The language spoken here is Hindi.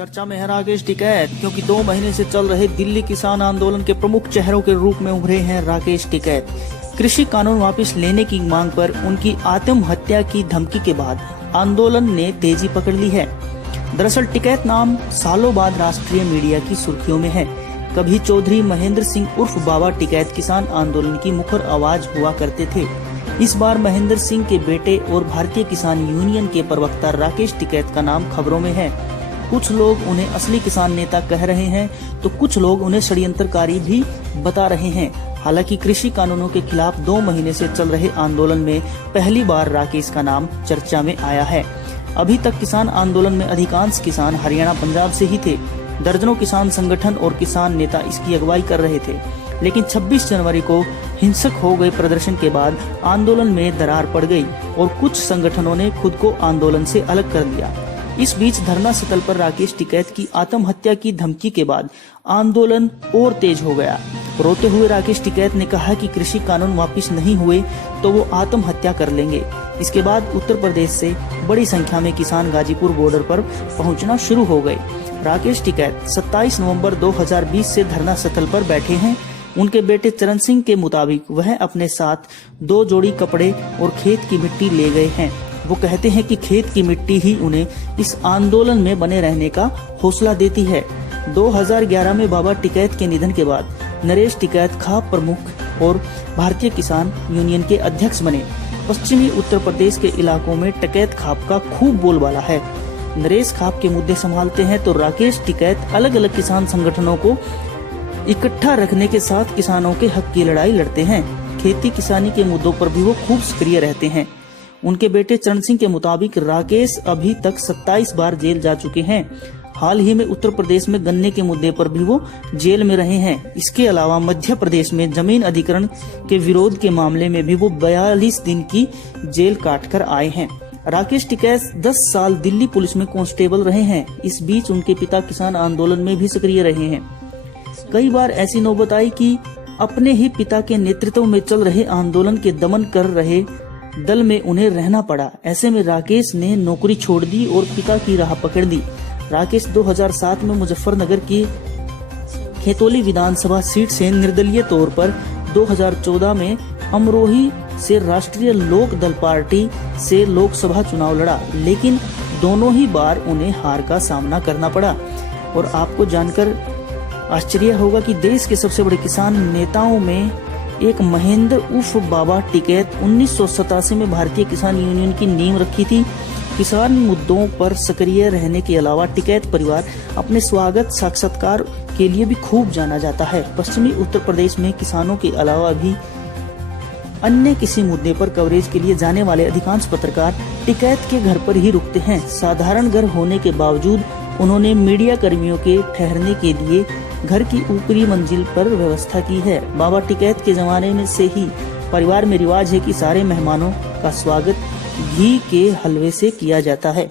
चर्चा में है राकेश टिकैत, क्योंकि 2 महीने से चल रहे दिल्ली किसान आंदोलन के प्रमुख चेहरों के रूप में उभरे हैं राकेश टिकैत। कृषि कानून वापस लेने की मांग पर उनकी आत्महत्या की धमकी के बाद आंदोलन ने तेजी पकड़ ली है। दरअसल टिकैत नाम सालों बाद राष्ट्रीय मीडिया की सुर्खियों में है। कभी चौधरी महेंद्र सिंह उर्फ बाबा टिकैत किसान आंदोलन की मुखर आवाज हुआ करते थे। इस बार महेंद्र सिंह के बेटे और भारतीय किसान यूनियन के प्रवक्ता राकेश टिकैत का नाम खबरों में है। कुछ लोग उन्हें असली किसान नेता कह रहे हैं तो कुछ लोग उन्हें षड्यंत्रकारी भी बता रहे हैं। हालांकि कृषि कानूनों के खिलाफ 2 महीने से चल रहे आंदोलन में पहली बार राकेश का नाम चर्चा में आया है। अभी तक किसान आंदोलन में अधिकांश किसान हरियाणा पंजाब से ही थे। दर्जनों किसान संगठन और किसान नेता इसकी अगुवाई कर रहे थे, लेकिन 26 जनवरी को हिंसक हो गए प्रदर्शन के बाद आंदोलन में दरार पड़ गई और कुछ संगठनों ने खुद को आंदोलन से अलग कर लिया। इस बीच धरना स्थल पर राकेश टिकैत की आत्महत्या की धमकी के बाद आंदोलन और तेज हो गया। रोते हुए राकेश टिकैत ने कहा कि कृषि कानून वापस नहीं हुए तो वो आत्महत्या कर लेंगे। इसके बाद उत्तर प्रदेश से बड़ी संख्या में किसान गाजीपुर बॉर्डर पर पहुंचना शुरू हो गए। राकेश टिकैत 27 नवंबर 2020 से धरना स्थल पर बैठे हैं। उनके बेटे चरण सिंह के मुताबिक वह अपने साथ 2 जोड़ी कपड़े और खेत की मिट्टी ले गए हैं। वो कहते हैं कि खेत की मिट्टी ही उन्हें इस आंदोलन में बने रहने का हौसला देती है। 2011 में बाबा टिकैत के निधन के बाद नरेश टिकैत खाप प्रमुख और भारतीय किसान यूनियन के अध्यक्ष बने। पश्चिमी उत्तर प्रदेश के इलाकों में टिकैत खाप का खूब बोलबाला है। नरेश खाप के मुद्दे संभालते हैं तो राकेश टिकैत अलग अलग किसान संगठनों को इकट्ठा रखने के साथ किसानों के हक की लड़ाई लड़ते हैं। खेती किसानी के मुद्दों पर भी वो खूब सक्रिय रहते हैं। उनके बेटे चरण सिंह के मुताबिक राकेश अभी तक 27 बार जेल जा चुके हैं। हाल ही में उत्तर प्रदेश में गन्ने के मुद्दे पर भी वो जेल में रहे हैं। इसके अलावा मध्य प्रदेश में जमीन अधिग्रहण के विरोध के मामले में भी वो 42 दिन की जेल काटकर आए हैं। राकेश टिकैत 10 साल दिल्ली पुलिस में कांस्टेबल रहे हैं। इस बीच उनके पिता किसान आंदोलन में भी सक्रिय रहे हैं। कई बार ऐसी नौबत आई कि अपने ही पिता के नेतृत्व में चल रहे आंदोलन के दमन कर रहे दल में उन्हें रहना पड़ा। ऐसे में राकेश ने नौकरी छोड़ दी और पिता की राह पकड़ ली। राकेश 2007 में मुजफ्फरनगर की खेतौली विधानसभा सीट से निर्दलीय तौर पर 2014 में अमरोही से राष्ट्रीय लोक दल पार्टी से लोकसभा चुनाव लड़ा, लेकिन दोनों ही बार उन्हें हार का सामना करना पड़ा। और आपको जानकर आश्चर्य होगा कि देश के सबसे बड़े किसान नेताओं में एक महेंद्र उर्फ बाबा टिकैत 1987 में भारतीय किसान यूनियन की नींव रखी थी। किसान मुद्दों पर सक्रिय रहने के अलावा टिकैत परिवार अपने स्वागत साक्षात्कार के लिए भी खूब जाना जाता है। पश्चिमी उत्तर प्रदेश में किसानों के अलावा भी अन्य किसी मुद्दे पर कवरेज के लिए जाने वाले अधिकांश पत्रकार टिकैत के घर पर ही रुकते हैं। साधारण घर होने के बावजूद उन्होंने मीडिया कर्मियों के ठहरने के लिए घर की ऊपरी मंजिल पर व्यवस्था की है। बाबा टिकैत के जमाने में से ही परिवार में रिवाज है कि सारे मेहमानों का स्वागत घी के हलवे से किया जाता है।